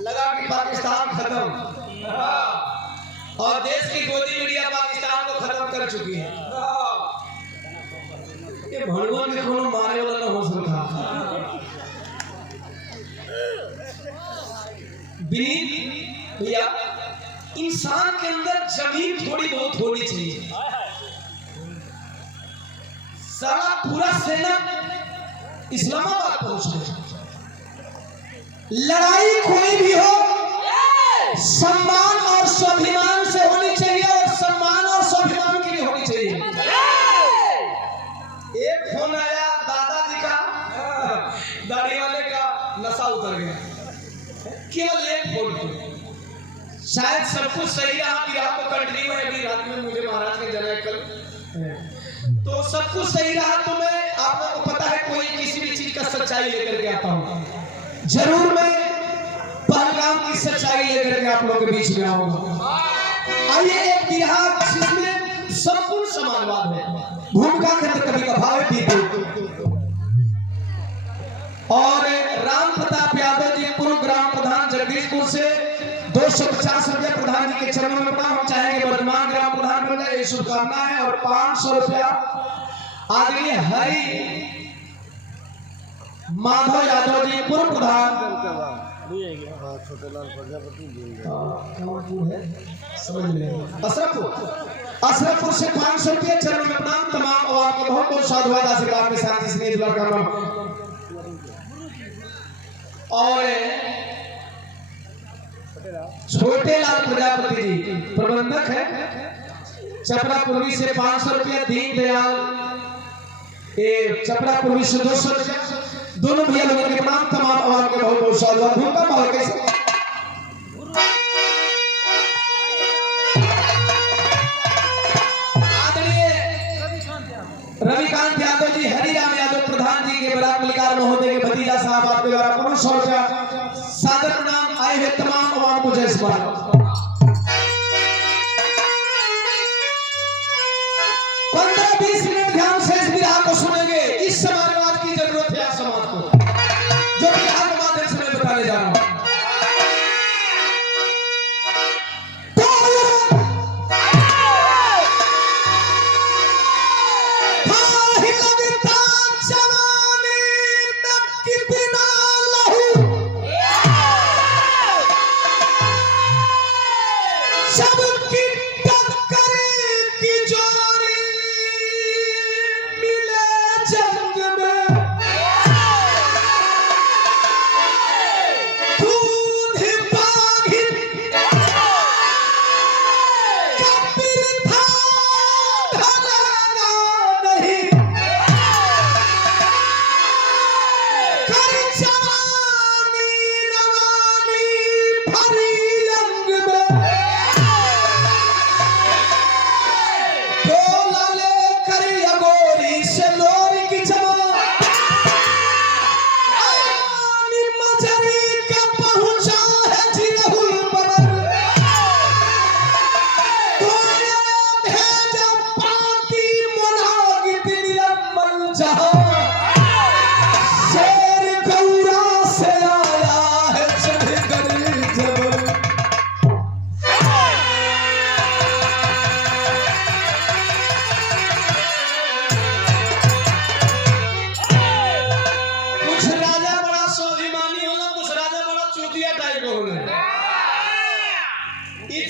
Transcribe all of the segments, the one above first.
लगा कि पाकिस्तान खत्म और देश की गोदी मीडिया पाकिस्तान को खत्म कर चुकी है। ये भगवान के कोनो मारे वाला ना हो सकता। भैया इंसान के अंदर जमीन थोड़ी बहुत होनी चाहिए। सारा पूरा सेना इस्लामाबाद पहुंच गए। लड़ाई कोई भी हो सम्मान और स्वाभिमान से होनी चाहिए और सम्मान और स्वाभिमान के लिए होनी चाहिए। एक फोन आया दादाजी का, दाढ़ी वाले का नशा उतर गया केवल एक फोन पे। शायद सब कुछ सही रहा कि आपको कंटिन्यू है। अभी रात में मुझे महाराज के जाना है कल, तो सब कुछ सही रहा तो मैं आप लोगों को पता है कोई किसी भी चीज का सच्चाई लेकर के आता हूँ। जरूर मैं पहलगाम की सच्चाई लेकर के आप लोगों के बीच में आऊंगा। आइए एक बिहार जिसमें संपूर्ण समाजवाद है, भूमिका क्षेत्र कभी का भाव है और राम प्रताप यादव जी पूर्व ग्राम प्रधान जगदीशपुर से 250 रुपया प्रधान जी के चरणों में हम चाहेंगे वर्तमान ग्राम प्रधान बन जाए, ये शुभकामना है। और 500 रुपया आदरणीय हरि माधव यादव जी पूर्व प्रधान छोटे लाल प्रजापति अशरफपुर से 500 रुपये चरण में प्रणाम। तमाम अवाम को बहुत बहुत साधुवाद आशीर्वाद के साथ इसने और छोटे लाल प्रजापति जी प्रबंधक है चपरा पूर्वी से 500 रुपया, दीन दयाल चपरा पूर्वी से 200 रुपया। दोनों भैया लोगों के प्रणाम। तमाम अवाम के बहुत बहुत साधुवाद। भूमिका माहौल कैसे रविकांत यादव जी, हरिराम यादव प्रधान जी के बरात मलिकार महोदय के भतीजा साहब आपके द्वारा 500 रुपया सादर प्रणाम। आए हुए तमाम अवाम को जय श्री राम। 15-20 मिनट ध्यान से इस बिरहा को सुनेंगे। इस समाजवाद की जरूरत है समाज को, जो बिरहा के माध्यम से मैं बताने जा रहा हूं।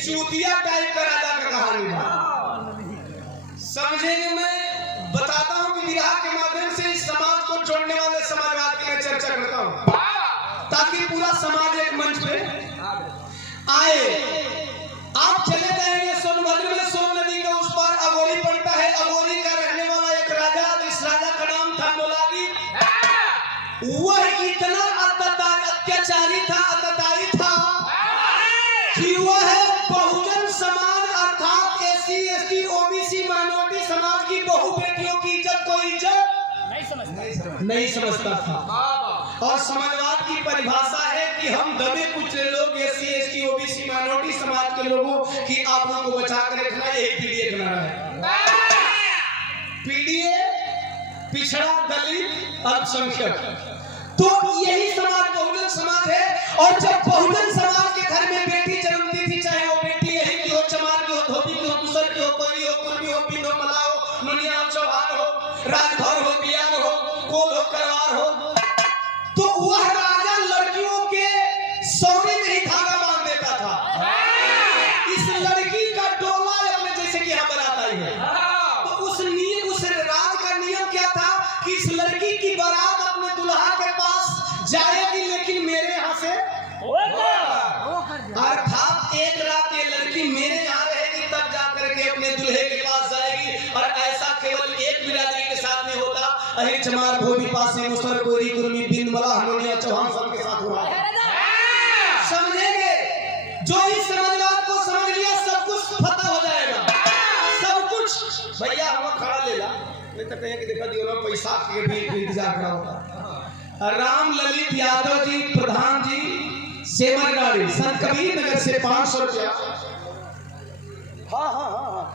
चूतिया टाइप का राजा का कहानी समझेंगे। मैं बताता हूं कि बिरहा के माध्यम से इस समाज को जोड़ने वाले समाजवाद की मैं चर्चा करता हूं, ताकि पूरा समाज एक मंच पे आए। आप चले जाएंगे सोनभद्र में, सोन नदी के उस पार अगोरी पड़ता है। अगोरी का रहने वाला एक राजा, इस राजा का नाम था मोलागी। वह इतना अत्याचारी था, अत्याचारी था कि वह बहुजन समाज अर्थात SC ST OBC माइनॉरिटी समाज की बहु बेटियों की इज्जत को इज्जत नहीं समझता था। और समाजवाद की परिभाषा है कि हम दबे कुचले लोग SC ST OBC माइनॉरिटी समाज के लोगों की आप लोगों को बचा कर रखना एक पीडीए का नारा है। पीडीए पिछड़ा, दलित, अल्पसंख्यक। तो यही समाज बहुजन समाज है। और जब बहुजन समाज के घर में बेटी जन्मती थी, चाहे वो बेटी यही की हो, चमार की हो, धोबी की हो, दूसर की हो, कोई हो, कुर्मी हो, बिंद हो, मला हो, नुनिया हो, चौहान हो, राजभर हो, बियान हो, कोल हो, करवार हो, तो वह राजा लड़कियों के सौरी में ही धागा बांध देता था। इस लड़की का डोला अपने जैसे कि यहाँ बनाता ही है। तो उस राज का नियम क्या था कि इस लड़की की बारात अपने दुल्हा के पास जाएगी, लेकिन मेरे यहाँ से, अर्थात एक रात ये लड़की मेरे यहाँ रहेगी, तब जाकर के अपने दूल्हे के पास जाएगी। और ऐसा केवल एक बिरादरी के साथ नहीं होता, अहिर, चमार, धोबी, पासी, मुसर, कोरी, कुर्मी, बिंद, मलाह, नोनिया, चौहान सबके साथ हुआ है। समझेंगे? जो इस समाजवाद को समझ लिया, सब कुछ पता हो जाएगा, सब कुछ। भैया हम खड़ा ले ला, मैं तो कहीं कि देखा दियो ना, पैसा के भी इंतजार करा होगा। राम ललित यादव जी, प्रधान जी, सेमर गाड़ी, संत कबीर नगर से 500 रुपया। हाँ हाँ हाँ हाँ,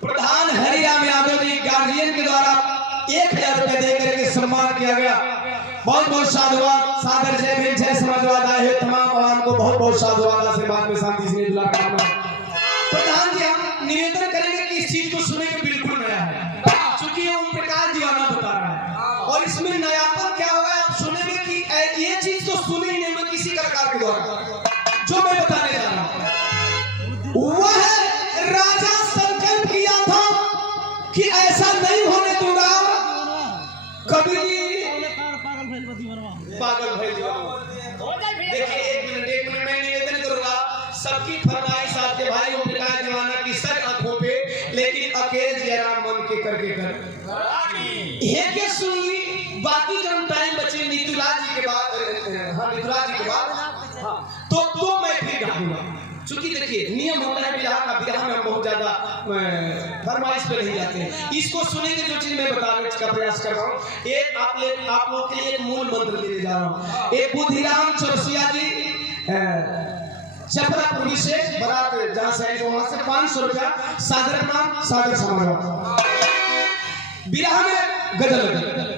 प्रधान हरिराम यादव जी गार्जियन के द्वारा 1000 रुपए देकर के सम्मान किया गया। बहुत बहुत साधुवाद, सादर जय भीम, जय समाजवाद। आए हुए तमाम आवाम को बहुत बहुत साधुवाद, आशीर्वाद में शांति से दुआ कामना। प्रधान जी, हम निवेदन करेंगे कि इस चीज को सुने के बिल्कुल नया है, चूंकि ये ओम प्रकाश दीवाना बता रहा है, और इसमें नयापन क्या होगा आप सुनेंगे कि ये चीज तो सुनी ही नहीं किसी कलाकार के द्वारा। जो मैं बताने जा रहा हूं, वह राजा संकल्प किया था कि ऐसा नहीं होने दूंगा। कभी पागल भाई देखिए, एक मिनट मैं निवेदन करूंगा, सबकी फरमाइश आपके भाई ओम प्रकाश दीवाना की सर आंखों पे, लेकिन अकेले जयराम मन के करके कर ये के सुनी। बाकी जब टाइम बचे नीतूराज जी के बाद, हाँ नीतूराज जी के बाद, हाँ तो मैं फिर गाऊंगा। चूंकि देखिए नियम होता है बिरहा का, बिरहा में हम बहुत ज्यादा फरमाइश पे नहीं जाते हैं। इसको सुनेंगे जो चीज मैं बताने का प्रयास कर रहा हूँ। एक आप लोग के लिए एक मूल मंत्र देने जा रहा हूँ। एक बुद्धिराम चौरसिया जी चपरापुरी से बारात जहाँ से आए वहां से 500 रुपया, सादर नाम, सादर समारोह। बिरहा में गजल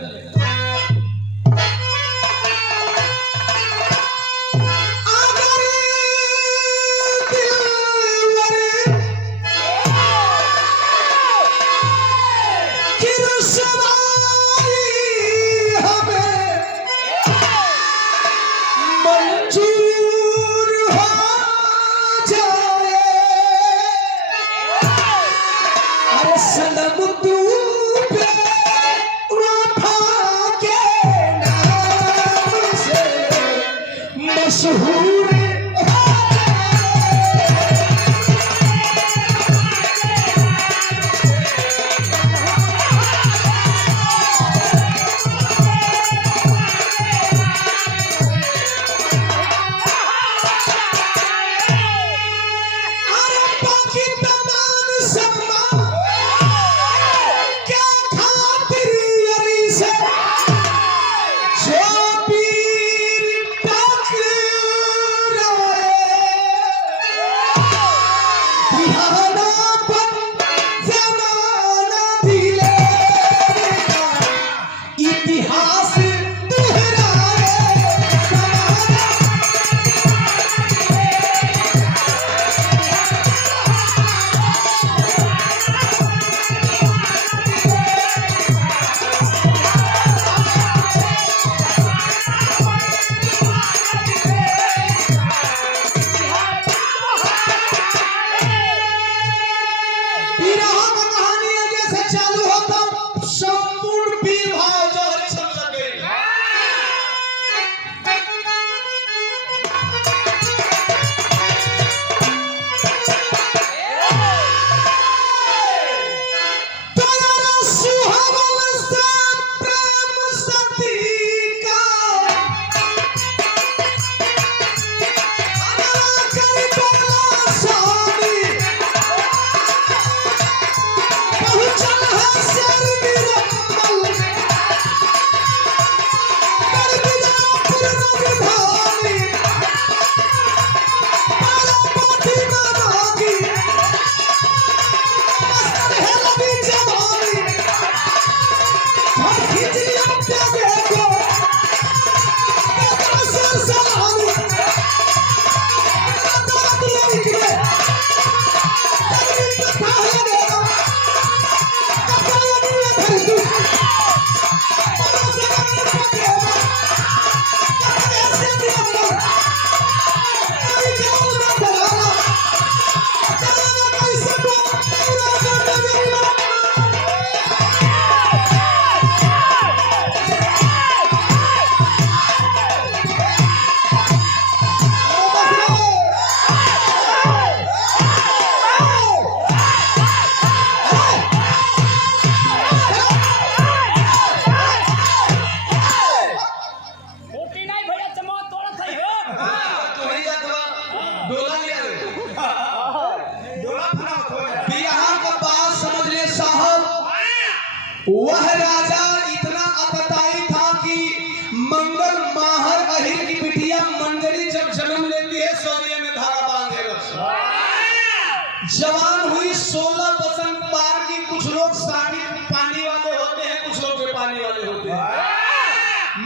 जाने वाले होते हैं।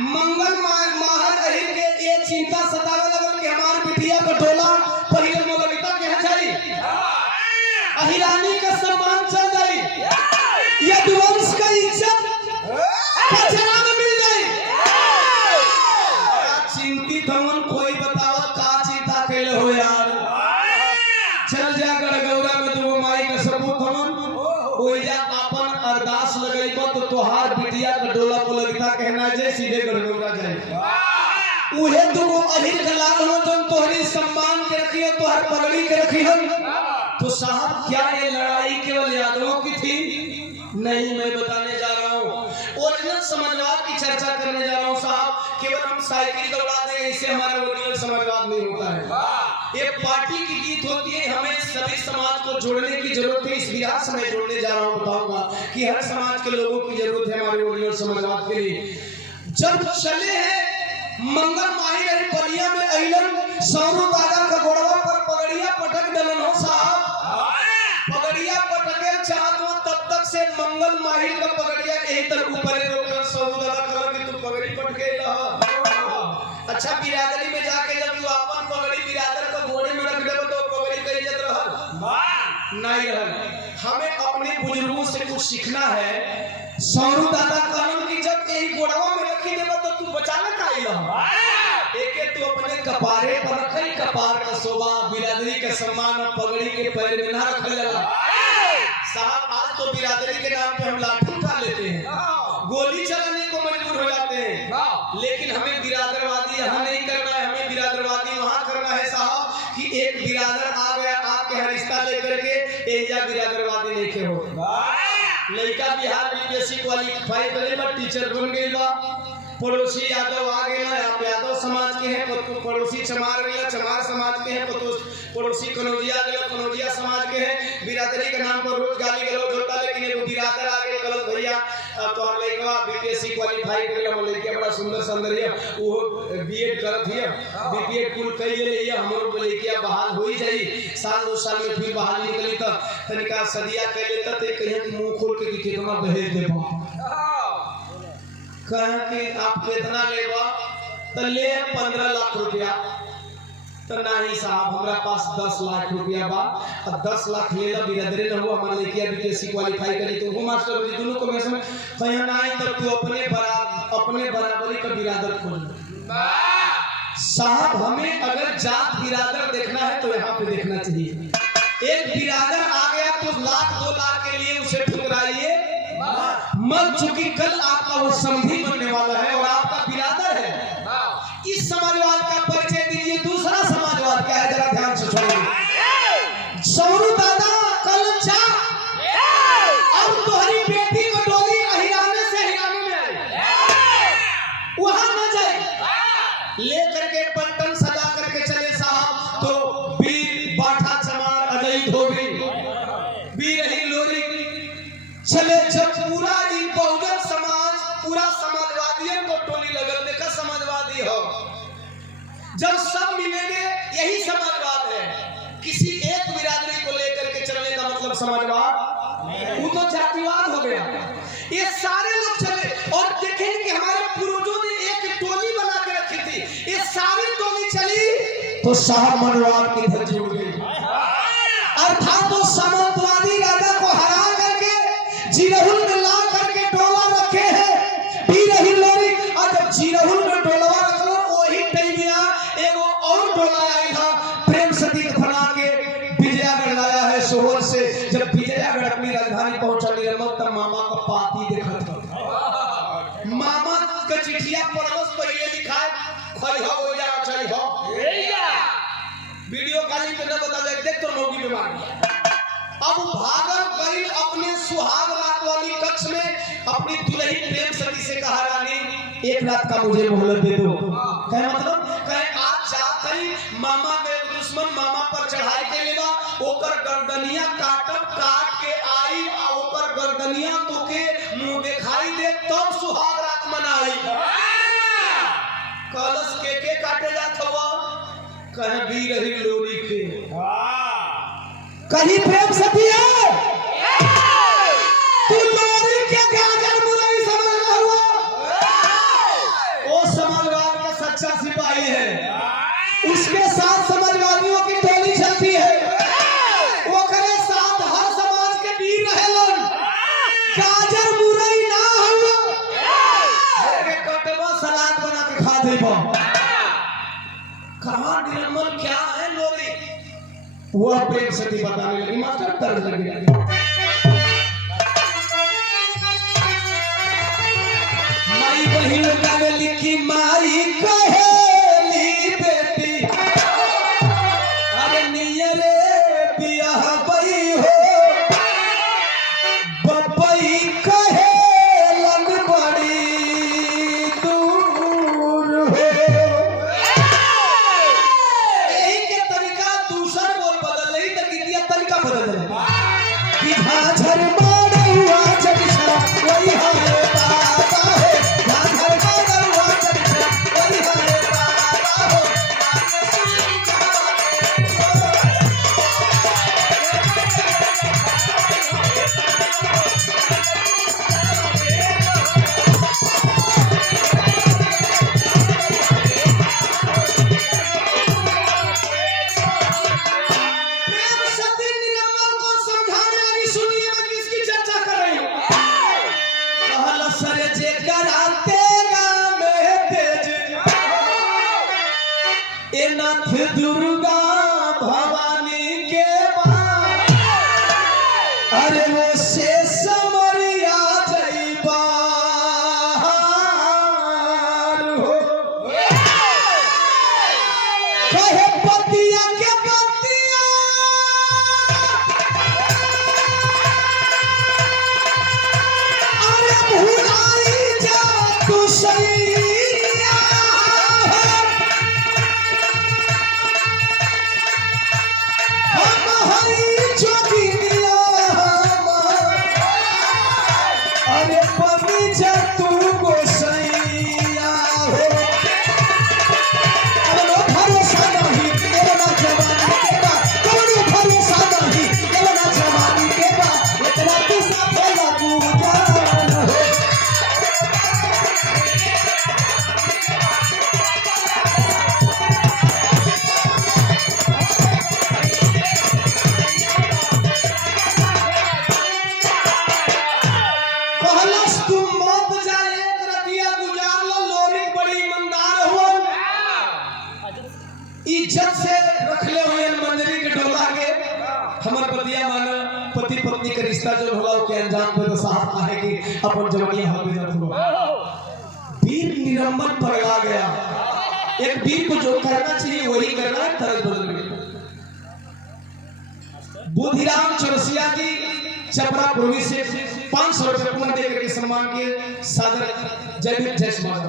मंगल माहर अहिर के ये चिंता सतावे लगल कि हमार बिटिया का डोला पहले मोलविता के जाई, अहिरानी का सम्मान चल जाई, यदुवंश का इज्जत कचरा में मिल जाई। चिंतित हमन कोई बताओ का चिंता कैले हो यार। चल जा गड़गौरा में दो माई का सबूत हमन ओइजा अपन अरदास लगैबो तो तोहार बिटिया का डोला मोलविता कहना जे सीधे गड़गौरा जाए। उहे दुगो अहिर के लाल हो जन तोहरी सम्मान के रखियो, तोहर पगड़ी के रखियो। तो साहब क्या ये लड़ाई केवल यादवों की थी? नहीं, मैं बताने जा रहा हूँ ओरिजिनल समाजवाद की चर्चा करने जा रहा हूँ साहब। केवल हम साइकिल दौड़ा दें इससे हमारा ओरिजिनल समाजवाद नहीं होता है। ये पार्टी की जीत होती है, हमें सभी समाज को जोड़ने की जरूरत है। इस विरासत में जोड़ने जा रहा हूँ, बताऊंगा कि हर समाज के लोगों की जरूरत है हमारे ओरिजिनल समाजवाद के लिए। जब चले हैं मंगल माहिर बलिया में अइलन सौरू दादा का गोड़वा पर पगड़िया पटक दलन हो साहब। पगड़िया पटके चाहत हो तब तक से मंगल माहिर का पगड़िया यही तरह ऊपर रोककर सौरू दादा कहा कि तू पगड़ी पटके लहा। अच्छा बिरादरी में जाके जब तू अपन पगड़ी बिरादर को घोड़े में रख देबो तो पगड़ी का इज्जत रहल नहीं रहल। हमें अपने बुजुर्गों से कुछ सीखना है। सौरू दादा कहलन कि जब यही गोड़वा में रखी देबो तो तू बचावे काई लहा। एके तू अपने कपारे पर रखई, कपार का शोभा बिरादरी के सम्मान और पगड़ी के पैर में ना रखल जाला। साहब आज तो बिरादरी के नाम पे हम लाठी उठा लेते हैं, गोली चलाने को मजबूर हो जाते हैं। लेकिन हमें बिरादरवादी यहाँ नहीं करना है, हमें बिरादरवादी वहाँ करना है साहब कि एक बिरादर आ गया आपके हर रिश्ता लेकर के एजा बिरादरवादी नहीं के हो। लड़का बिहार बीपीएससी क्वालिफाई करे बा, टीचर बन गई बा, पड़ोसी यादव आ गए ना, आप यादव समाज के हैं, पड़ोसी चमार गया चमार समाज के हैं, पड़ोसी कनौजिया गया कनौजिया समाज के हैं। बिरादरी के नाम पर रोज गाली गलौज होता, लेकिन एगो बिरादर आ गए कलत भैया तो लड़का बीपीएससी क्वालिफाई कर लिया, लड़का बड़ा सुंदर सौंदर्य वो बीएड करत हिया, बीपीएड कुल कई ले लिया, हमरो लड़किया बहाल हो ही जाई। साल 2 साल में फिर बहाल निकली त तनिका सदिया कह लेता ते कहीं मुंह खोल के दिखे तो दहेज देबो। कहा कि आप कितना लेबा तो ले 15 लाख रुपया। तो नहीं साहब हमारा पास 10 लाख रुपया बा, और 10 लाख लेला बिरादरी न हो हमारे लड़किया बीपीएससी क्वालिफाई करी तो वो मास्टर जी दोनों को मैं समझ कहीं नहीं तब तू अपने बराबरी का बिरादर खोल। साहब हमें अगर जात बिरादर देखना है तो यहाँ पे देखना चाहिए। एक बिरादर आ गया तो लाख 2 लाख के लिए उसे ठुकराइए मत, चूंकि कल आपका वो समधी बनने वाला है और आपका बिरादर है। इस समाजवाद का परिचय दीजिए। दूसरा समाजवाद क्या है जरा ध्यान से सुनिए। सौरू दादा कल जा अब तुम्हारी बेटी को डोली अहिराने से हिराने में आई, वहां न जाए, लेकर के पलटन सजा करके चले साहब तो वीर बाठा चमार अजय धोबी वीर ही लोरी चले। जब पूरा बहुजन समाज पूरा समाजवादियों को टोली लगल, देखा समाजवादी हो जब सब मिलेंगे यही समाजवाद है। किसी एक बिरादरी को लेकर के चलने का मतलब समाजवाद, वो तो जातिवाद हो गया। ये सारे लोग चले और देखें कि हमारे पूर्वजों ने एक टोली बना के रखी थी, ये सारी टोली चली तो साहब की धज्जी उड़ गई। अर्थात तो सामंतवादी राजा को हरा करके जीरहुल में ला करके डोला रखे हैं बीर ही लोरी। और जब जीरहुल में डोला रखलो वही टैनिया एगो और डोला आई था प्रेम सती फना के विजयगढ़ लाया है शोहर से। जब विजयगढ़ अपनी राजधानी पहुंचा निर्मल तब मामा का पाती देखा था, मामा का चिट्ठिया पड़ोस पर ये लिखा है खई हो जा चली हो। वीडियो कॉलिंग पे न बता दे देख तो लोगी बीमार। अब भागल गई अपने सुहाग रात वाली कक्ष में अपनी दुल्हन प्रेम सती से कहा रानी 1 रात का मुझे मोहलत दे दो। कहे मतलब कहे आज चाहत हई मामा के दुश्मन मामा पर चढ़ाई के लेबा ओकर गर्दनिया काटब काट के आई आ ओकर गर्दनिया तो के मुंह दिखाई दे तब सुहाग रात मनाई। कलश के काटे जात हवा कहे वीर ही लोरी के कहीं प्रेम सती है तू लोरी के गाजर मुरई समझ रहा हुआ। देबो कहाँ निरमल क्या है लोरी वो प्रेम सती बताने लगी मास्टर तर्ज लगी माई बहिन गावे लिखी माई कहेली बेटी अरे नियरे बियाह बई हो बपई कहे लन बड़ी दूर हो यही के तरीका दूसर बोल बदल रही तो गीतिया तरीका बदल रही कि झाझर मारहुआ जगछा वही हाय बाबा हो झाझर मारहुआ जगछा वही हाय बाबा हो प्रेम सती निरमल को समझाने लगी सुनिए मैं किसकी चर्चा कर रही हूँ कहल सर जे कराते में तेज ए नाथ दुर्गा भवानी के बाद अरे वो से समरिया जईबा हो कहे पतिया के पतिया अरे भुलाई जा तू सैया हम हरी जोगिनिया अरे पति जा तू गोसैया हो कौनो भरोसा नहीं केवना जवानी के बा कौनो भरोसा नहीं केवना जवानी के बा इतना तू साफला पूजा हो कहलस तुम मत जाए एक रतिया गुजार लो लोरी बड़ी ईमानदार हो इज्जत से रख ले हुए मंजरी के डोला के हमर पतिया माना पति पत्नी का रिश्ता जो होला के अंजाम पे तो साफ आहे कि अपन जवानी हो गई जात हो वीर निरंबन पगला गया एक वीर को जो करना चाहिए वही करना है तरज बदल गई बुधिराम चौरसिया जी चपरा पूर्वी से 500 रुपए पूर्ण देकर के सम्मान किए सादर जय भीम जय समाज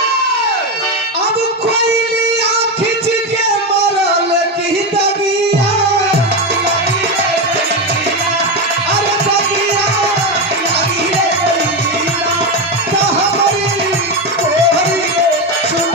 अब कोई लिया खिंच के मरल की दगिया अरे दगिया लगी रे गईला तो हमारी कोई सुन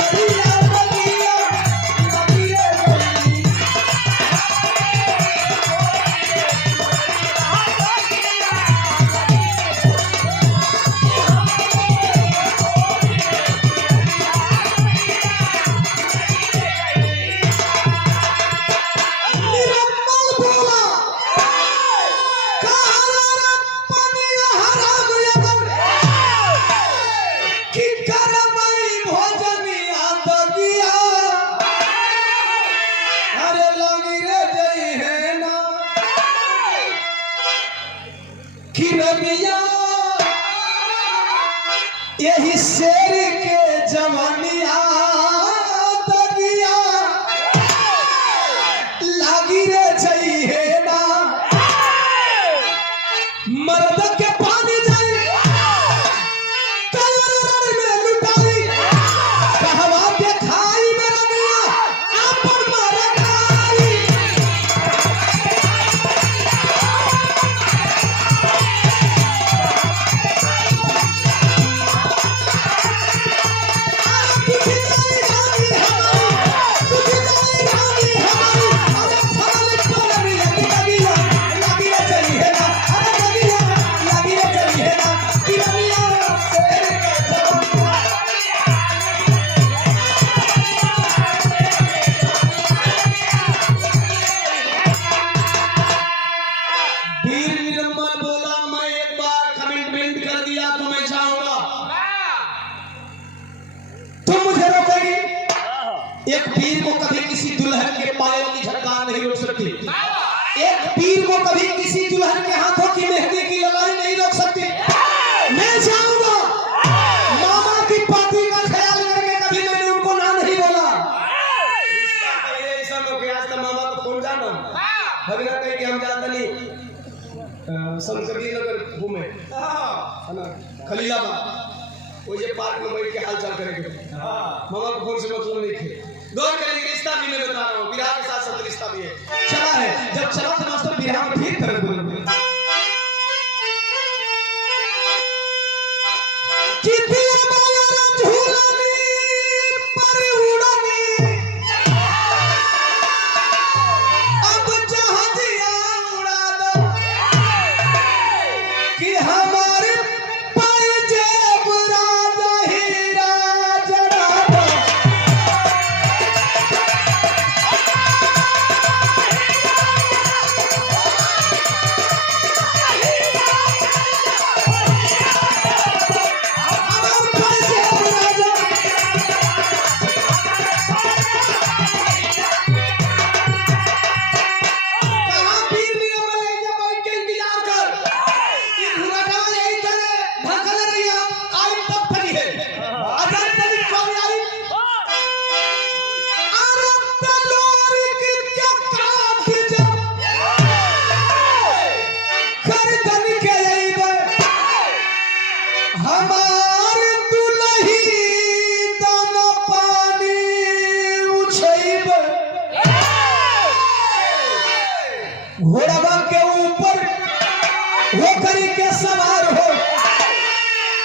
एक पीर को कभी किसी दुल्हन के पायल की झटकार नहीं रोक सकती, एक पीर को कभी किसी दुल्हन के हाथों की मेहंदी की लड़ाई नहीं रोक सकती। मैं जाऊंगा मामा की पार्टी का ख्याल करके, कभी मैंने उनको ना नहीं बोला। इसका पहले ऐसा मौकियास था, मामा को फोन जाना भगना कहीं कि हम जाता नहीं संसदीय नगर घूमे है ना, खलीलाबाद वो ये पार्क में बैठ के हालचाल करेंगे। मामा को फोन से मतलब नहीं थे, गौर करेंगे। रिश्ता भी मैं बता रहा हूँ, विराह के साथ साथ रिश्ता भी है। चला है, जब चला तो मास्टर विराह में ठीक तरह बोलेंगे घोड़वा के ऊपर होकर के सवार हो,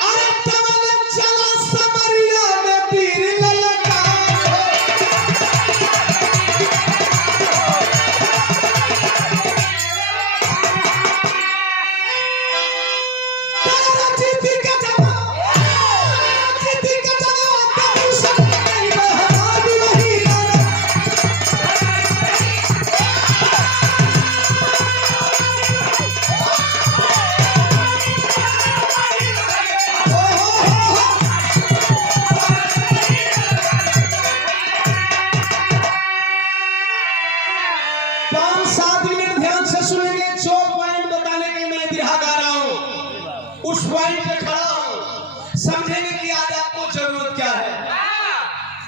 अरे तमन चला समरिया में पीर ललकार हो। तारा जीती के जवा, जीती के जवा तू सब नहीं बहादुर वही उस पॉइंट पे खड़ा हूं, समझेंगे कि आज आपको जरूरत क्या है।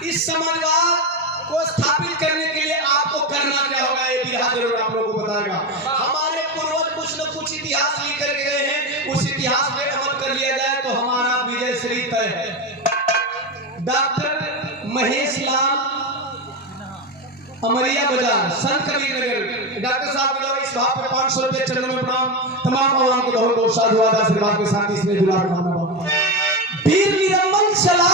इस समाजवाद को स्थापित करने के लिए आपको करना क्या होगा, ये बिरहा जरूर आप लोगों को बताएगा। हमारे पूर्वज कुछ न कुछ इतिहास लिख कर गए हैं, उस इतिहास पे अमल कर लिया जाए तो हमारा विजय श्री तय है। डॉक्टर महेश लाल अमरिया बाजार संत कबीर नगर, डॉक्टर साहब के द्वारा इस भाव पे 500 रुपये चरणों में प्रणाम। तमाम आवाम को बहुत बहुत साधुवाद आशीर्वाद के साथ इसमें दुलार करना। वीर निरंबन चला,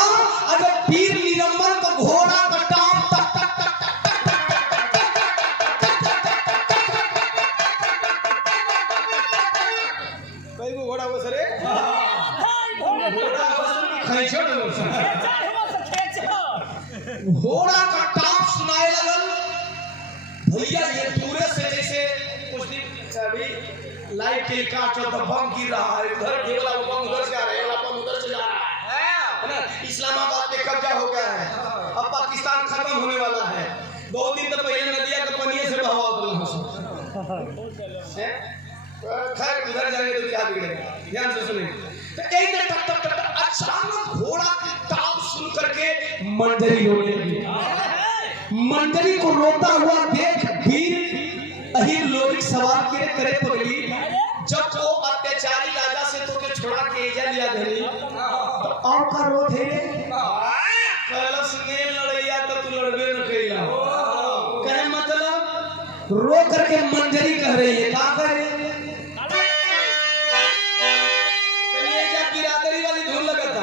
अगर वीर निरंबन का घोड़ा का टांग तक तक तक कई को घोड़ा बसरे घोड़ा का टांग सुनाए लगल। भैया ये पूरे से जैसे कुछ दिन अभी लाइट टेलीकास्ट चलता, बम गिर रहा है, उधर ये वाला बम उधर से आ रहा है, वाला बम उधर से जा रहा है ना। इस्लामाबाद पे कब्जा हो गया है, अब पाकिस्तान खत्म होने वाला है। 2 दिन तो पहले नदिया के पानी से बहाव खैर उधर जाएंगे तो क्या बिगड़ेगा, ध्यान से सुनिए। तो एक दिन टक टक टक अचानक घोड़ा की टाप सुन करके मंजरी रोने लगी। मंजरी को रोता हुआ देख वीर अहिर लोरी सवार के करे पगली। जब वो अत्याचारी राजा से तो के छोड़ा के एजा लिया धरी तो और का रो थे कलस ने लड़ैया तो तू लड़बे न कइला। कहे मतलब रो करके मंजरी कह रही है, का कह रही है बिरादरी वाली धुन लगता।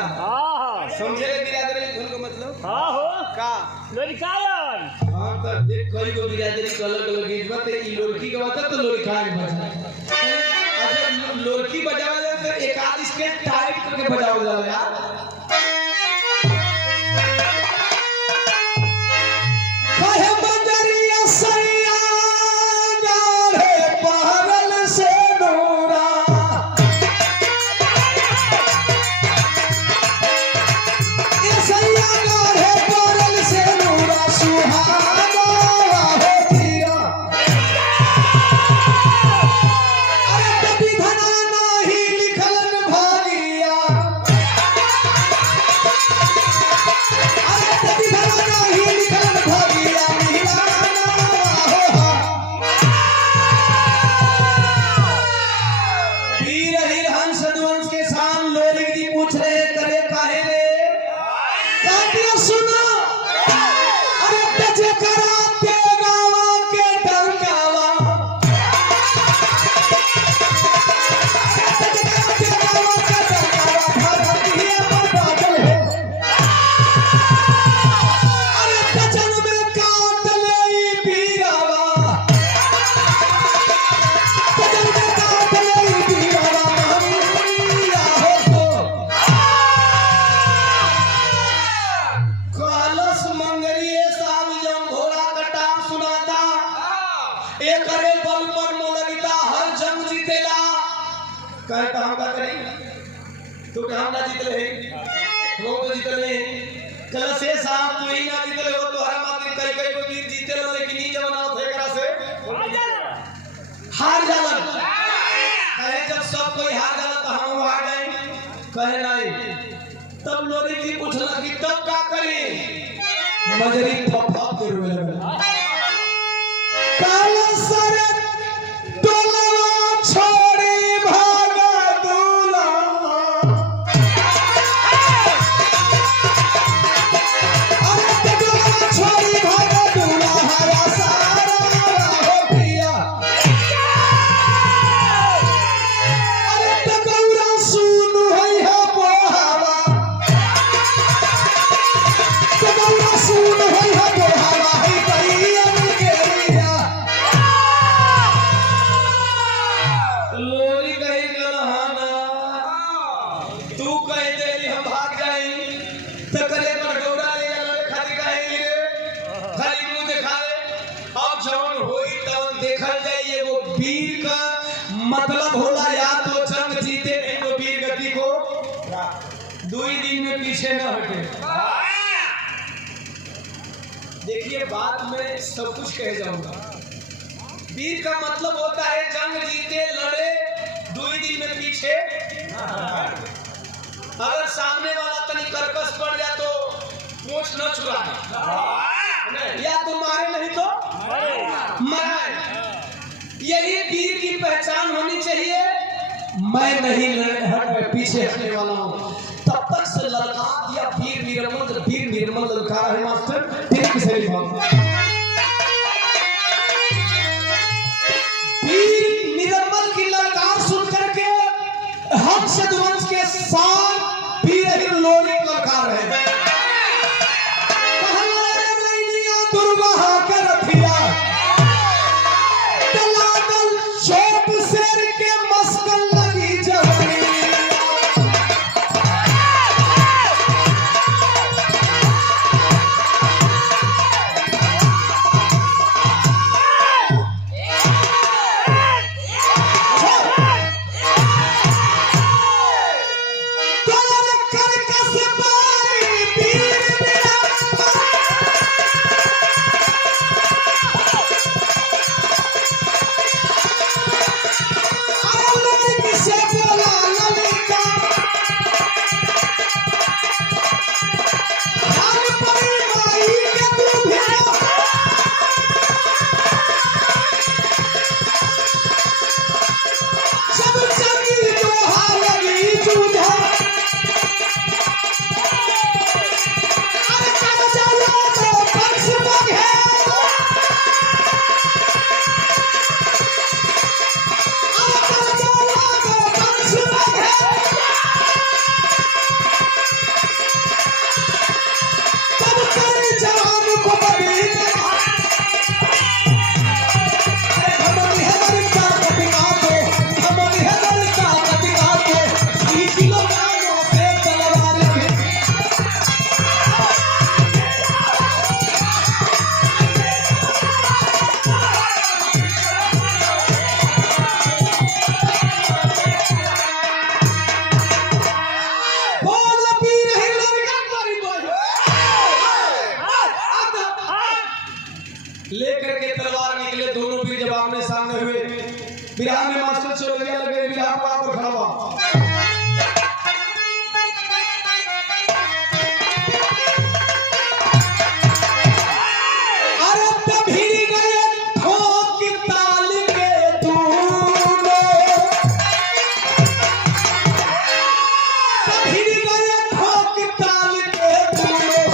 समझे बिरादरी धुन का मतलब? हां हो का लड़कायन। हां तो देख कोई को बिरादरी अलग अलग गीत बात है। ई लोरकी के बात तो लोरकायन बजा। अच्छा लोरकी बजावा जाए तो एक आध इसके टाइट करके बजाओ जाओ यार। कहे मंजरिया सैया गाढ़े पहरल से नूरा, सैया गाढ़े पहरल से नूरा। काटियो सुनो अरे तजे कराते गावा के डंकावा तजे कराते गावा के डंकावा भगतिया बादल है अरे तजन में काट ले बीरावा तजन में काट ले बीरावा हमिया हो तो कालस मंगरिए साहब जब घोड़ा का टाप सुनाता एक अरे बल पर मोलगिता हर जंग जीतेला कहता हम का करें तू क्या हम ना जीतले वो तो जीतले कल से साहब तू ही ना जीतले हो तो हर मात्र कई कई को वीर जीतेला लेकिन ई जब ना थे करा से हार जालन कहे जब सब कोई हार जाला तो हम हार गए कहे नहीं तब लोरी जी पूछला कि तब का करी मजरी थपथप के रोए लगे काला सरे टोलवा छोड़ी भागा दूल्हा अरे टोलवा छोड़ी भागा दूल्हा हरा सारा हो पिया अरे टगौरा सुन होई है बोहावा टगौरा सुन होई है बोहावा है कहियन के रिया लोरी कही गलहाना तू कह देली हम भाग जाई त करे पर गौरा ले जाला खाली कहे खाली मुंह दिखावे अब जवन होई तवन देखल जाई एगो वीर का मतलब होला या तो जंग जीते नहीं तो वीर गति को 2 दिन में पीछे न हटे देखिए बात में सब कुछ कह जाऊंगा वीर का मतलब होता है जंग जीते लड़े 2 दिन में पीछे अगर सामने वाला तनी कर्कश पड़ जाए तो पूंछ न छुड़ाए या तो मारे नहीं तो मराए यही वीर की पहचान होनी चाहिए मैं नहीं हट पीछे हटने वाला हूँ तब तक से ललका दिया वीर वीरमल ललकार है मास्टर फिर किसे वीर निरमल की ललकार सुन करके हंस ध्वंस के साथ वीर लोरी ललकार है कहलाए नैनिया दुर्वाहा के रथिया दलादल चोप शेर के मस्कल लगी जवानी लेकर के तलवार निकले दोनों वीर जब आमने सामने हुए बिरहा में मास्टर चोलिया लगे बिरहा पाप खड़ा हुआ ताल के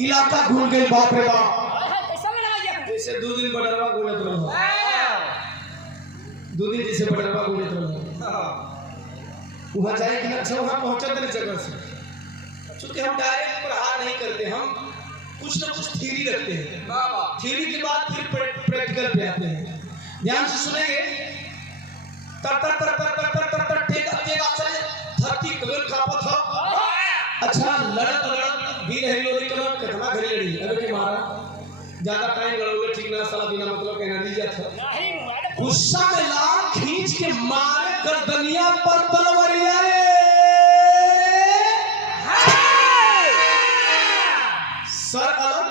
इलाका घूम गई, बाप रे बाप। कैसा लगा ये? जैसे 2 दिन बडरवा घूमत रहो, 2 दिन जैसे बडरवा घूमत रहो। वहाँ जाए कि ना, अच्छा वहाँ पहुँचा तेरे जगह से। चूंकि हम डायरेक्ट प्रहार नहीं करते, हम कुछ ना कुछ थ्योरी रखते हैं, थ्योरी के बाद फिर प्रैक्टिकल पे आते हैं। ध्यान से सुनेंगे। तर तर तर तर तर तर तर तर टेका टेका चले धरती कगन कापत हो। अच्छा लड़त लड़त भी रही लोरी कलर कितना घड़ी लड़ी अबे के मारा ज्यादा टाइम लड़ोगे ठीक ना, साला बिना मतलब कहना लीजिए था। नहीं मैंने गुस्सा में लाल खींच के मारे गर्दनिया पर तलवारियां सर अलग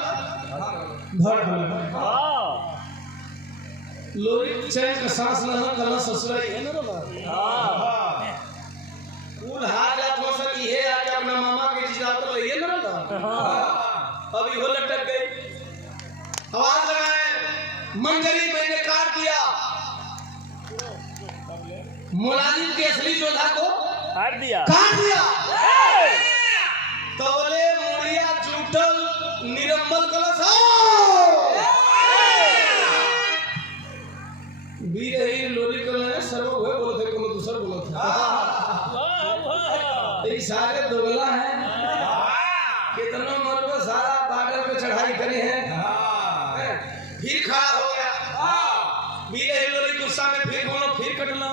धड़ अलग। लोरी चैन का सांस लेना कलना ससुराई है ना रे। कूल हार जात हो सर ये आके अपना मामा के चीज आत रही है ना रे। अभी वो लटक गई, आवाज लगाए मंजरी मैंने काट दिया। मुलाजिम के असली योद्धा को काट दिया। तवले मुड़िया जूटल निरंबल कलश वीर ही लोरी कलश सर्व हुए बोलते कोनो दूसर बोलत है। ये सारे दोगला है, कितना मरबो सारा बादल पे चढ़ाई करी है। फिर खड़ा हो गया वीर ही लोरी गुस्सा में, फिर बोलो फिर कटना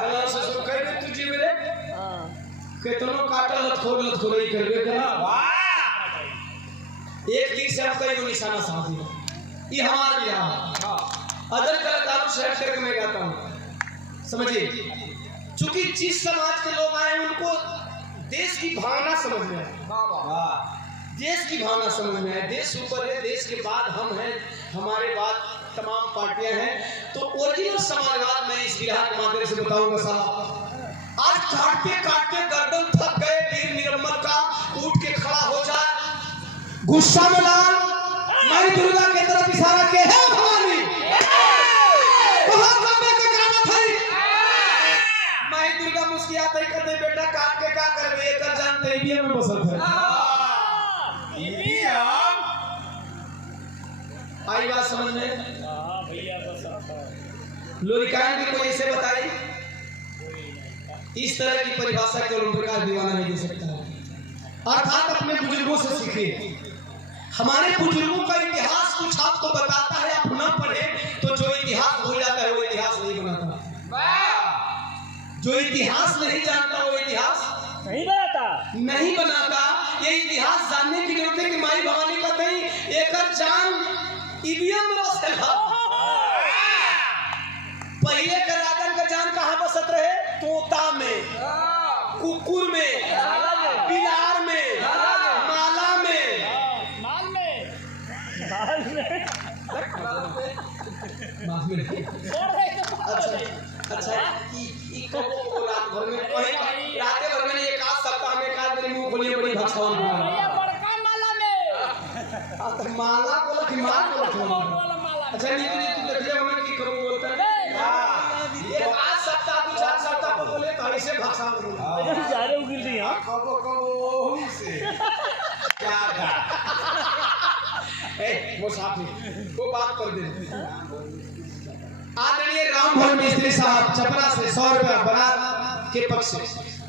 कलश सो कह दे तुझे मेरे कितनो काटल लतखोरई करबे करा। एक तीर से हम कई को निशाना साध दिया। ये हमारा बिहार अदर कलाकारों से हट करके मैं गाता हूँ, समझिए। चूंकि जिस समाज के लोग आए उनको देश की भावना समझ में आए, देश की भावना समझ में आए। देश ऊपर है, देश के बाद हम हैं, हमारे बाद तमाम पार्टियां हैं। तो ओरिजिनल समाजवाद मैं इस बिहार के माध्यम से बताऊंगा साहब। आज काटते काटते गर्दन थक गए, वीर निरंबल का उठ के खड़ा हो जाए। गुस्सा में लाल माई दुर्गा के तरफ इशारा के है भवानी बहुत लंबे का गाना था। माई दुर्गा मुस्कुराते ही कहते बेटा काट के क्या करबे, एक जानते ही में बसत है। आई बात समझ में? भैया बस लोरिकान भी कोई ऐसे बताई, इस तरह की परिभाषा के ओम प्रकाश दीवाना नहीं दे सकता। अर्थात अपने बुजुर्गों से सीखिए। हमारे बुजुर्गों का इतिहास कुछ आपको बताता है, आप ना पढ़े तो जो इतिहास भूल जाता है वो इतिहास नहीं बनाता। जो इतिहास नहीं जानता वो इतिहास नहीं बनाता। ये इतिहास जानने की जरूरत है कि माई भवानी का कहीं एक जान ईवीएम में बसल है। पहले का राजन का जान कहाँ बसत रहे? तोता में, कुकुर में, बिलार में, माला में, अच्छा ई कबो रात भर में कहीं रात भर में एक आध सप्ताह में एक आध मेरी मुंह खोलिए बड़ी भक्षावन माला बोला कि माल बोला। अच्छा नीति नीति देखिए हमें की कबो बोलता है एक आध सप्ताह 2-4 सप्ताह को बोले तो ऐसे भक्षावन बोला सारे उगिल दी हां कबो से क्या का ए मुसाफिर वो बात कर दे। आदरणीय रामभर मिस्त्री साहब चपरा से 100 रुपया बारात के पक्ष से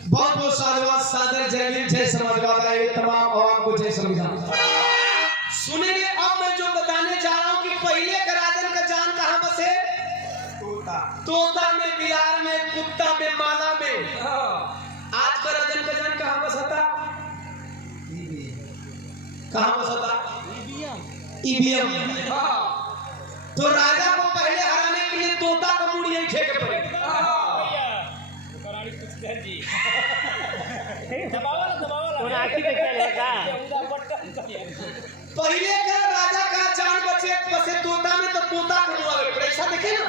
बहुत बहुत साधुवाद, सादर जय भीम, जय समाजवाद, आए तमाम आवाम को जय संविधान। सुनिए अब मैं जो बताने जा रहा हूँ कि पहले का राजन का जान कहाँ बसे? तोता में, बिलार में, कुत्ता में, माला में। आज का राजन का जान कहाँ बसा था? कहाँ बसा था? ईवीएम। तो राजा को पहले हराने के लिए तोता का मुड़ी यही फेंके पड़े। पहले का राजा का जान बसे तोता में, तो तोता का मुआवे पड़े। ऐसा देखे ना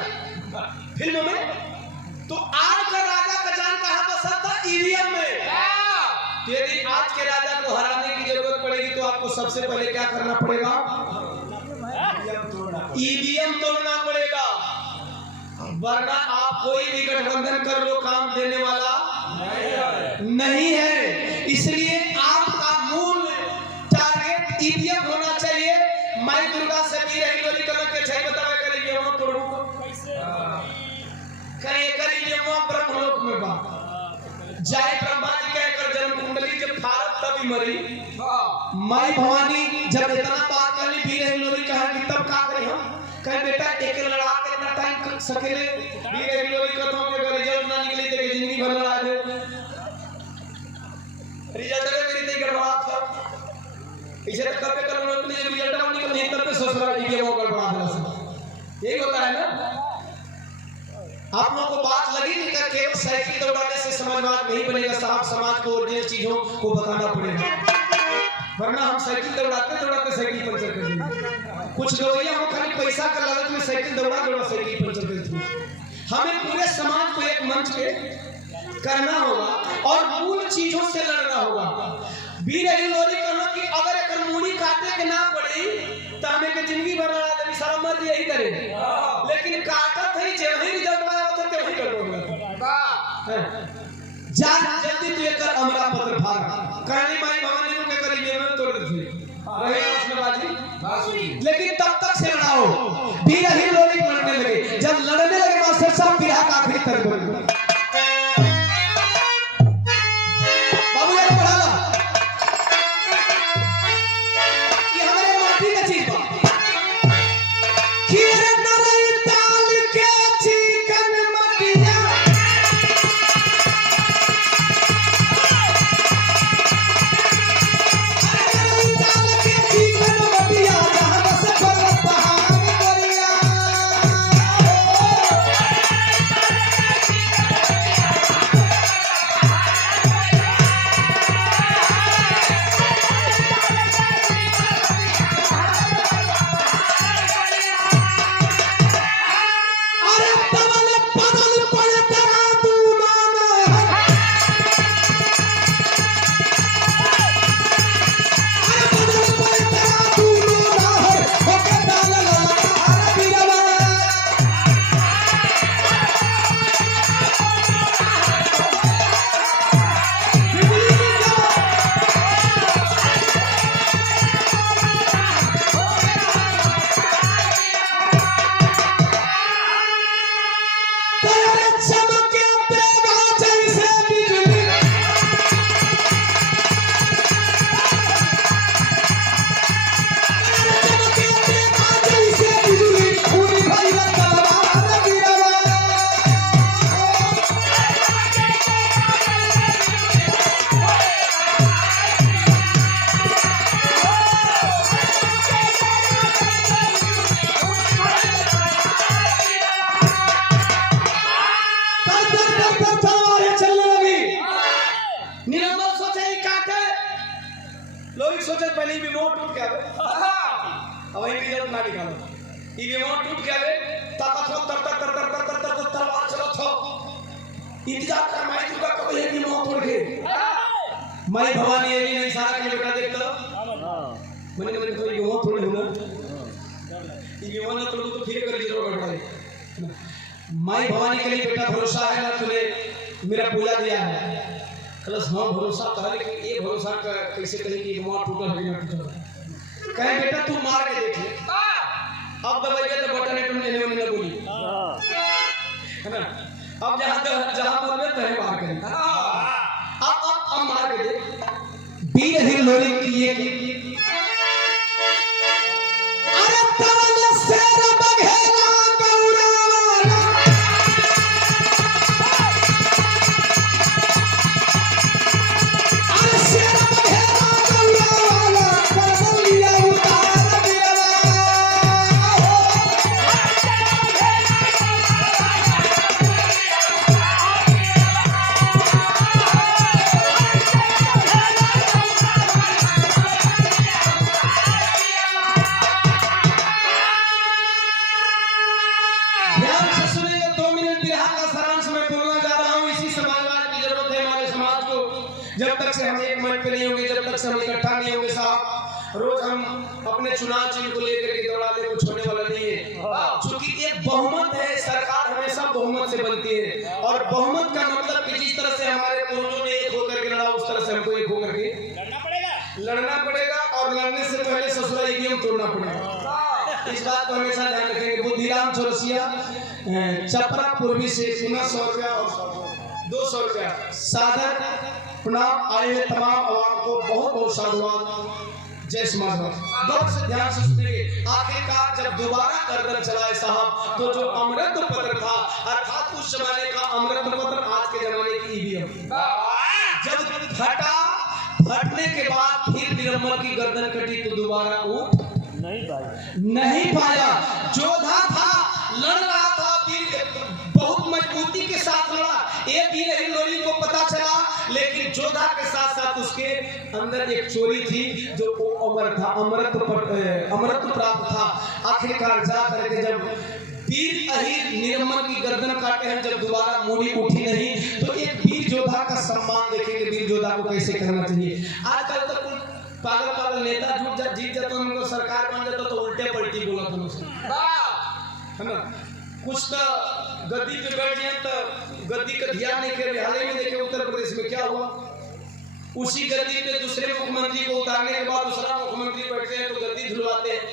फिल्म में। तो आज का राजा का जान कहाँ बसा था? ईवीएम में। यदि आज के राजा को हराने की जरूरत पड़ेगी तो आपको सबसे पहले क्या करना पड़ेगा? ईवीएम तोड़ना पड़ेगा, वरना आप कोई भी गठबंधन कर लो काम देने वाला नहीं है। इसलिए आपका मूल टारगेट ईवीएम होना चाहिए। माई दुर्गा से भी रही लोरी कलर के छै बतावे करेंगे हम तोड़ू कहे करेंगे वो ब्रह्मलोक में बा जाय ब्रह्मा जी के कर जन्म कुंडली जब भारत तभी मरी माई भवानी जब इतना बात करली भी रही लोरी कहा कि तब का करी हम कहे बेटा एक लड़ा के इतना टाइम सकेले भी रही लोरी कथों के रिजल्ट ना निकली तेरी जिंदगी भर लड़ा दे रिजल्ट मेरी ते गड़बड़ा था इसे तक कब कर लो इतनी रिजल्ट ना निकल नहीं तब पे ससुराल जी के वो गड़बड़ा था यही होता है ना। आप लोगों को बात लगी नहीं कि केवल साइकिल दौड़ाने से समाजवाद नहीं बनेगा साहब, समाज को ओरिजिनल चीजों को बताना पड़ेगा वरना हम साइकिल दौड़ाते दौड़ाते साइकिल पंचर कर देंगे। कुछ गवैया हम खाली पैसा का लालच में साइकिल दौड़ा दौड़ा साइकिल पंचर कर देते। हमें पूरे समाज को एक मंच पे करना होगा और मूल चीजों से लड़ना होगा। बीर लोरी कहा कि अगर एक मूली काटे के ना पड़ी तो हमें के जिंदगी भर लड़ा देवी सारा मर्द यही करे लेकिन काटत है जे वही रिजल्ट में आवत है वही कर दोगे जा जल्दी तू एक अमरा पत्र फाड़ कहनी माई भवानी को के करी ये में तोड़ दे रहे उसमें बाजी लेकिन तब तक से लड़ाओ। बीर लोरी लड़ने लगे, जब लड़ने लगे मास्टर साहब बिरहा का आखिरी तर्क बोले सोचे पहले ही रिमोट टूट गया अब वही रिजल्ट ना निकालो ये रिमोट टूट गया बे ताकत हो तर तर तर तर तर तर तलवार चलो थो इंतजार कर माई दुर्गा कब ये रिमोट तोड़ के माई भवानी ये नहीं सारा के बेटा देख लो मैंने मैंने तो ये रिमोट तोड़ दूंगा ये रिमोट ना तोड़ तो फिर कर लीजिए गड़बड़ माई भवानी के लिए बेटा भरोसा है ना तूने मेरा पूजा दिया है प्लस हाँ भरोसा कर लेकिन ये भरोसा कैसे कहें कि रिमोट टूटा है ना टूटा कहे बेटा तू मार के देख ले अब दबाइए तो बटन है तुमने नहीं ना बोली है ना अब जहां बोलबे तहे मार के अब मार के दे बीर ही लोरी की ये अरे तवल शेर बघेला गौरा वाला अरे शेर बघेला गौरा वाला कर लिया उतार दिया जब तक से हम एक मंच पे नहीं होंगे, जब तक से हम इकट्ठा नहीं होंगे साहब, रोज हम अपने चुनाव चिन्ह को लेकर के दौड़ाने कुछ होने वाला नहीं है। क्योंकि एक बहुमत है, सरकार हमेशा बहुमत से बनती है और बहुमत का मतलब कि जिस तरह से हमारे पूर्वजों ने एक होकर के लड़ा उस तरह से हमको एक होकर के लड़ना पड़ेगा और लड़ने से पहले दूसरा ईवीएम तोड़ना पड़ेगा। इस बात को हमेशा ध्यान रखेंगे। बुद्धिराम चौरसिया चपरा पूर्वी से 100 रुपया और 200 रुपया सादर प्रणाम। आए हुए तमाम आवाम को बहुत बहुत साधुवाद। जय समाज। गौर से ध्यान से सुनिए। आखिरकार जब दोबारा गर्दन चलाए साहब तो जो अमृत पत्र था अर्थात उस जमाने का अमृत पत्र आज के जमाने की ईवीएम जब फटने के बाद फिर निरम्मल की गर्दन कटी तो दोबारा उठ नहीं पाया। जोधा था, लड़ रहा था, बहुत मजबूती के साथ लड़ा। एक ही नहीं लोरी को पता चला, लेकिन जोधा के साथ साथ उसके अंदर एक चोरी थी जो अमर था, अमृत प्राप्त था। आखिरकार जा करके जब वीर अहिर निरम्मल की गर्दन काटे हैं, जब दोबारा मूड़ी उठी नहीं तो एक वीर योद्धा का सम्मान देखेंगे। वीर योद्धा को कैसे करना चाहिए। आजकल तो पागल नेता जीत जाता उनको सरकार बन जाता तो उल्टे पलटी बोला था है ना। कुछ तो गद्दी पे बैठ जाए तो गद्दी का ध्यान नहीं करे। हाल ही में देखे उत्तर प्रदेश में क्या हुआ, उसी गद्दी पे दूसरे मुख्यमंत्री को उतारने के बाद दूसरा मुख्यमंत्री बैठते हैं तो गद्दी धुलवाते हैं।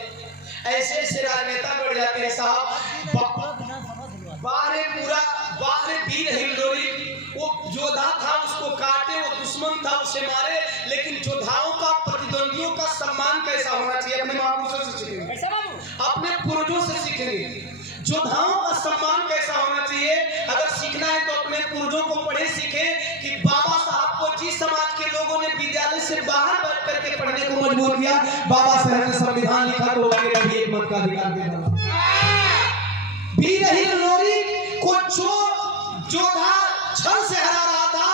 ऐसे ऐसे राजनेता बढ़ जाते हैं साहब। बाहर वीर हिंदोरी वो योद्धा था, उसको काटे, वो दुश्मन था, उसे मारे। लेकिन योद्धाओं का, प्रतिद्वंदियों का सम्मान कैसा होना चाहिए अपने महापुरुषों से सीखेंगे, अपने पूर्वजों से सीखेंगे। योद्धाओं का सम्मान कैसा होना चाहिए अगर सीखना है तो अपने पूर्वजों को पढ़े सीखे कि बाबा साहब को जिस समाज के लोगों ने विद्यालय से बाहर बैठ करके पढ़ने को मजबूर किया, बाबा साहब ने संविधान लिखा तो भी एक मत का अधिकार दे डाला। वीर हिंदोरी को योद्धा छल से हरा रहा था,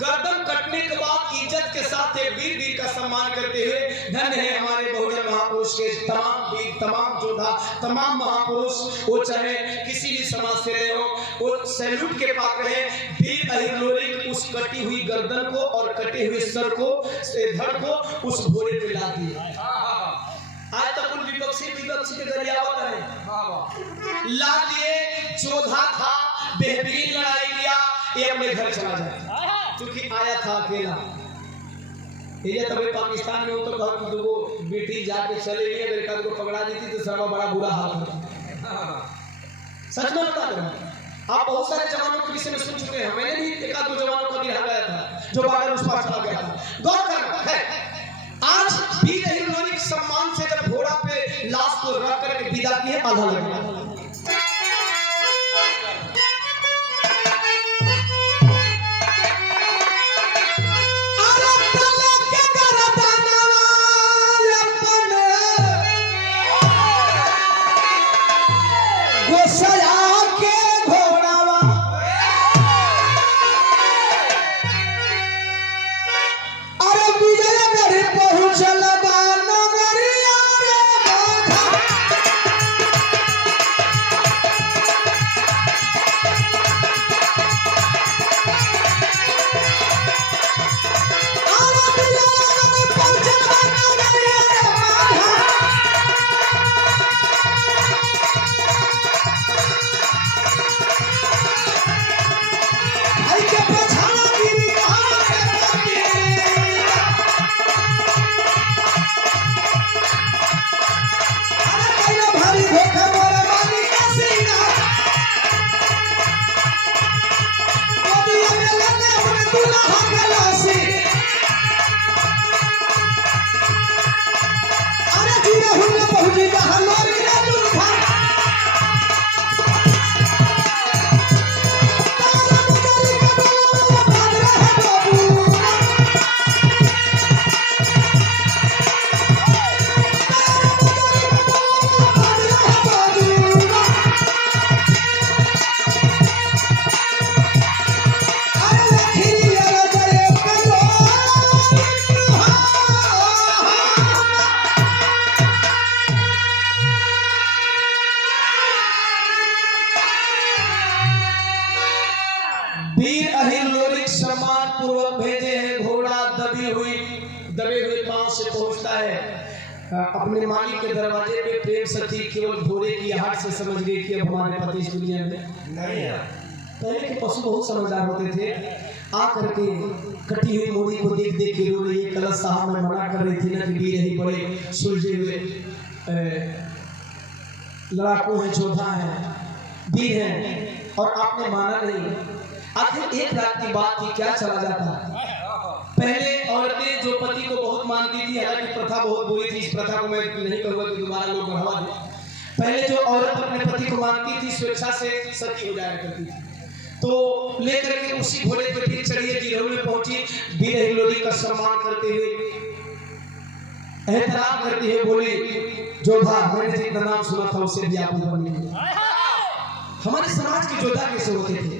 गर्दन कटने के बाद इज्जत के साथ एक वीर का सम्मान करते हुए धन्य है हमारे बहुजन महापुरुष के तमाम वीर, तमाम योद्धा, तमाम महापुरुष, वो चाहे किसी भी समाज से रहे हो, वो सैल्यूट के पात्र है। वीर अहिरलोरी उस कटी हुई गर्दन को और कटे हुए सर को, धड़ को उस घोड़े पे ला दिया। आज तक उन विपक्षी के दरियावत है ला दिए। योद्धा था, बेहतरीन लड़ाई किया, ये अपने घर चला जाए क्योंकि आया था अकेला। ये तब पाकिस्तान में हो तो घर दो बेटी जाके चले गई, अमेरिका को पकड़ा दी थी तो सर्व बड़ा बुरा हाल होता। सच में बता रहा हूं, आप बहुत सारे जवानों के विषय में सुन चुके हैं। मैंने भी एक आध दो जवानों का भी हाल गया था जो बॉर्डर उस पार चला गया था। गौर करना है, आज वीर हिंदोरी के सम्मान से जब घोड़ा पे लाश को रख करके विदा किए, आधा लगा। वीर अहिरलोरी सम्मान पूर्वक भेजे हैं। घोड़ा दबे हुए पांव से पहुंचता है अपने मालिक के दरवाजे पे। प्रेम सती केवल घोड़े की हाथ से समझ गई कि अब हमारे पति इस दुनिया में नहीं है। पहले के पशु बहुत समझदार होते थे। आकर के कटी हुई मोड़ी को देख देख के रो रही है। कलश साहब में मना कर रही थी ना कि वीर ही बड़े सुलझे हुए लड़ाकू हैं, योद्धा हैं, वीर हैं, और आपने माना नहीं। आखिर एक रात की बात थी, क्या चला जाता। पहले औरतें जो पति को बहुत मानती थी, हालांकि प्रथा बहुत बुरी थी, इस प्रथा को मैं नहीं कहूँगा कि दोबारा लोग बढ़ावा दें। पहले जो औरत अपने पति को मानती थी स्वेच्छा से सती हो जाया करती थी, तो लेकर के उसी घोड़े पर फिर चढ़िए जिरौल में पहुंची। वीर हिलोरी का सम्मान करते हुए, एहतराम करते हुए बोली, जोधा मैंने जितना नाम सुना था उससे भी आप ऊपर नहीं। हमारे समाज के जोधा कैसे होते थे?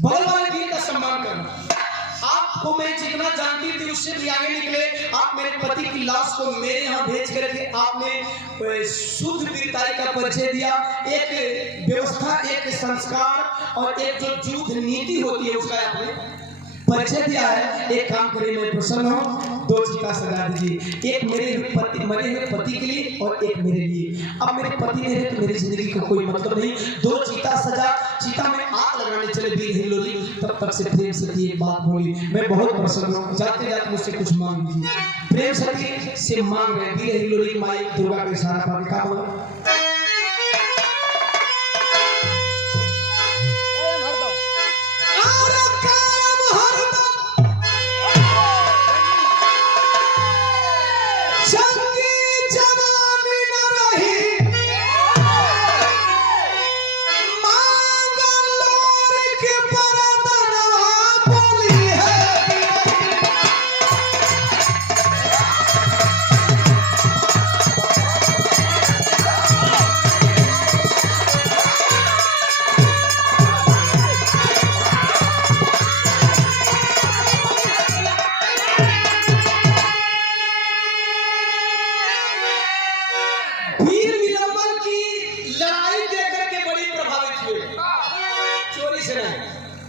बल वाले वीर का सम्मान करना। आपको मैं जितना जानती थी उससे भी आगे निकले। आप मेरे पति की लाश को मेरे यहाँ भेज करके आपने शुद्ध वीरताई का परिचय दिया। एक व्यवस्था, एक संस्कार और एक जो युद्ध नीति होती है उसका आपने परिचय दिया है। एक काम करिए, मैं प्रसन्न हूँ, 2 चिता सजा दीजिए, एक मेरे पति मरे हुए पति के लिए और एक मेरे लिए। अब मेरे पति नहीं रहे तो मेरी जिंदगी का कोई मतलब नहीं। 2 चिता सजा, चिता में आग लगाने चले वीर हिलोरी। तब तक से प्रेम सती एक बात बोली, मैं बहुत प्रसन्न हूँ, जाते जाते मुझसे कुछ मांग लीजिए। प्रेम सती से मांग रहे वीर हिलोरी माई दुर्गा के इशारा पर क्या बोला?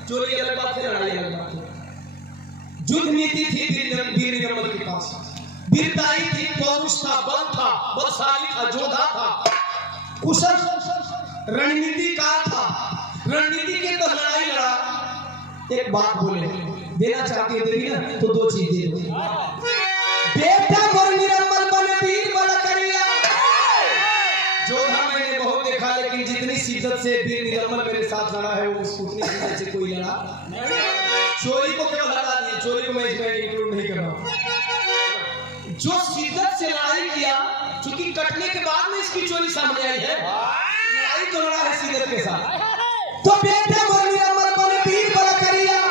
चोरी अलग बात है, लड़ाई अलग बात है। युद्ध नीति थी वीर निरमल के पास, वीरताई थी, पौरुष था, बल था, बलशाली था, योद्धा था, कुशल रणनीतिकार था। रणनीति के तो लड़ाई लड़ा। एक बात बोले, देना चाहती है देवी ना तो 2 चीज दे दो। बेटा मोर निरमल बने वीर बल करिया। योद्धा मैंने बहुत देखा, लेकिन जितनी शिद्दत से वीर निरमल मेरे साथ लड़ा है वो उतनी शिद्दत से कोई लड़ा नहीं। चोरी को क्यों हटा दिए? चोरी को मैं इसमें इंक्लूड नहीं कर रहा हूं। जो शिद्दत से लड़ाई किया, क्योंकि कटने के बाद में इसकी चोरी सामने आई है, लड़ाई तो लड़ा है शिद्दत के साथ। तो बेटा मोर निरमल बने वीर बल करिया।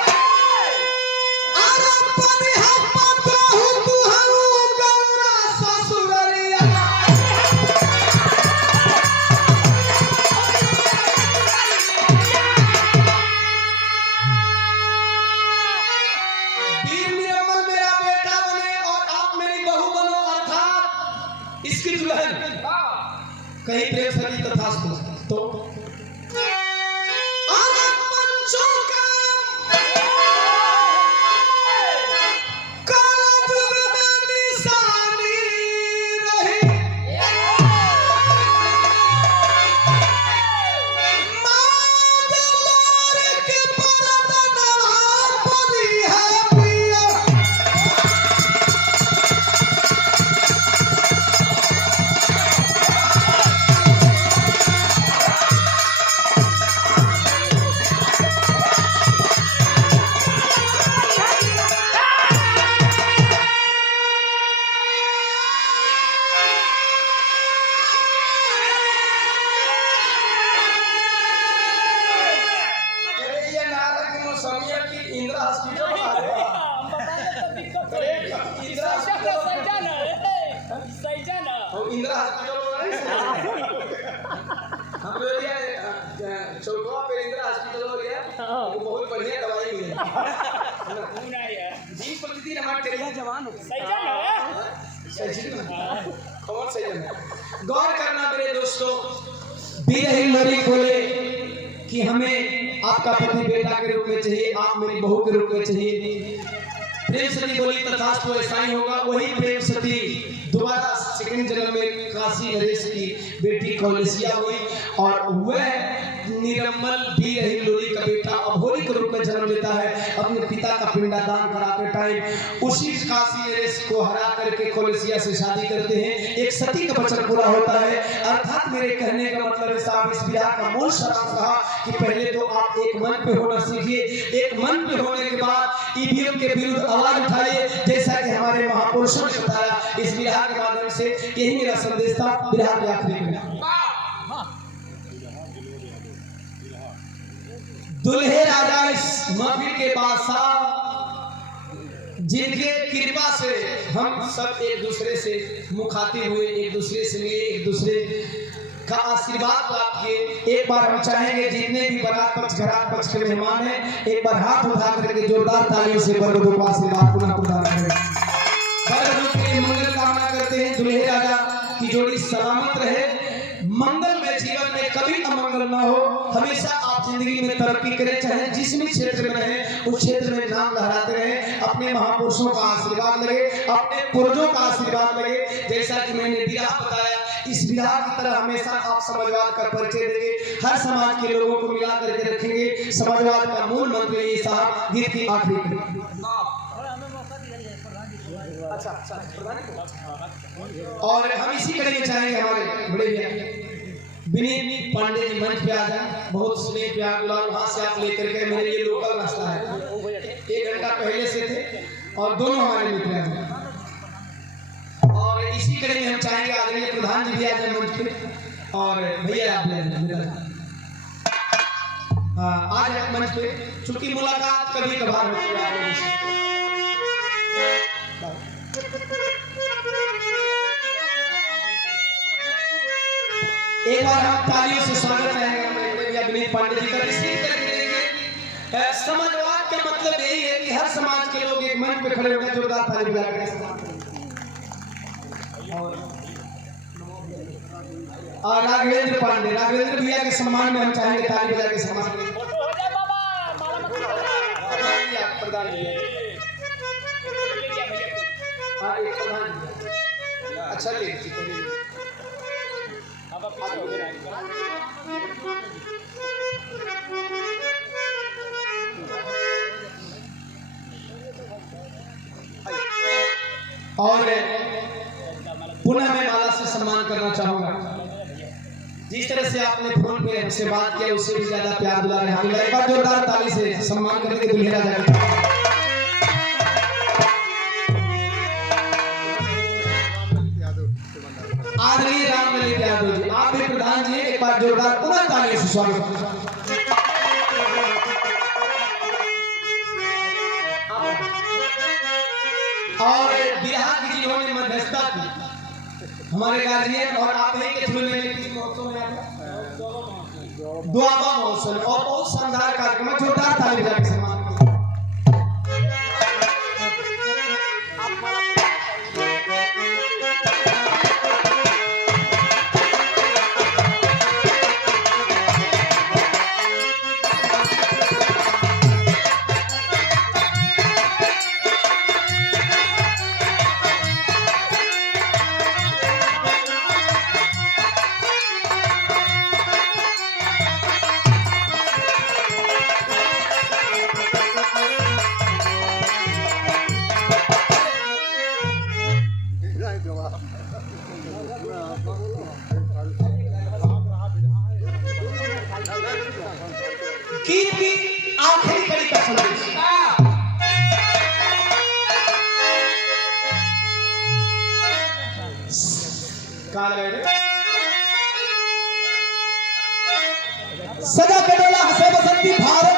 इसकी दुल्हन कहीं प्रेम सती तथास्तु। तो इंदिरा हॉस्पिटल इंदिरा हॉस्पिटल चौका पे इंदिरा हॉस्पिटल हो गया, वो बहुत बढ़िया दवाई मिली। 20 प्रतिदिन हमारे टेरिया जवान कौन सही है। गौर करना मेरे दोस्तों, वीर हिलोरी बोले कि हमें आपका पति बेटा के रूप में चाहिए, आप मेरी बहू के रूप में चाहिए। प्रेम सती बोली तथास्तु, ऐसा ही होगा। वही प्रेम सती दोबारा सेकंड जन्म में काशी नरेश की बेटी कौलेसिया हुई और वह निरमल वीर हिलोरी का बेटा अभोरी पुत्र रूप में जन्म लेता है, अपने पिता का पिंडदान कराते टाइम उसी काशी नरेश को हरा करके कोलेसिया से शादी करते हैं। एक सती का वचन पूरा होता है। अर्थात मेरे कहने का मतलब है साहब, इस विवाह का मूल सारांश रहा कि पहले तो आप एक मन पे होना सीखिए। एक मन पे होने के बाद ईवीएम के विरुद्ध आवाज उठाइए, जैसा कि हमारे महापुरुषों ने बताया। इस विवाह के माध्यम से यही मेरा संदेश था। विवाह के आखिरी में दुल्हे राजा इस महफिल के बादशाह, जिनके कृपा से हम सब एक दूसरे से मुखातिब हुए, एक दूसरे से मिले, एक दूसरे का आशीर्वाद प्राप्त किए। एक बार हम चाहेंगे जितने भी बारात पक्ष घरात पक्ष के मेहमान हैं, एक बार हाथ उठा करके जोरदार तालियों से बरदों को आशीर्वाद पुनः प्रदान करें। बरदों के मंगल कामना करते हैं। दुल्हे राजा की जोड़ी सलामत रहे, मंगल में जीवन में कभी अमंगल न हो। हमेशा आप जिंदगी में तरक्की करें, चाहे जिस भी क्षेत्र में रहें उस क्षेत्र में नाम लहराते रहें। अपने महापुरुषों का आशीर्वाद लगे, अपने पूर्वजों का आशीर्वाद लगे। जैसा कि मैंने विवाह बताया, इस विवाह की तरह हमेशा आप समाजवाद का परिचय देंगे, हर समाज के लोगों को मिला करके रखेंगे। समाजवाद का मूल मंत्र ये साहब गीत की आखिरी और हम इसी करेंगे चाहेंगे हमारे बड़े भैया विनीत पांडे जी मंच पे आ जाए। बहुत स्नेह प्यार गुलाब वहां से आप लेकर के, मेरे ये लोकल रास्ता है, 1 घंटा पहले से थे और दोनों हमारे मित्र हैं। और इसी करेंगे हम चाहेंगे आदरणीय प्रधान जी भी आ जाए मंच पे और भैया आप आ जाए मंच पे। चूंकि मुलाकात कभी कभार होती है। एक बार हम तालियों से स्वागत करेंगे विनीत पांडे जी का। समाजवाद का मतलब यही है कि हर समाज के लोग एक मंच पे खड़े होकर जोरदार ताली बजा कर और राघवेंद्र पांडे, राघवेंद्र भैया के सम्मान में हम चाहेंगे ताली बजा के सम्मान करें। अच्छा और पुनः मैं माला से सम्मान करना चाहूंगा। जिस तरह से आपने फोन पे हमसे बात किया उससे भी ज्यादा प्यार दुलार है। हम एक बार जोरदार ताली से सम्मान करके दुल्हे राजा आदरणीय राम ललित यादव जी, आप भी प्रधान जी, एक बार जोरदार पुनः तालियों से स्वागत। और बिहार की जिन्होंने मध्यस्थता की, हमारे गार्जियन और आप ही के थ्रू में किस महोत्सव में आया, दुआबा महोत्सव और बहुत शानदार कार्यक्रम, जोरदार ताली बजा के सम्मान। गीत की आखिरी कड़ी का संदेश। सजा के डोला हंसे बसंती भारत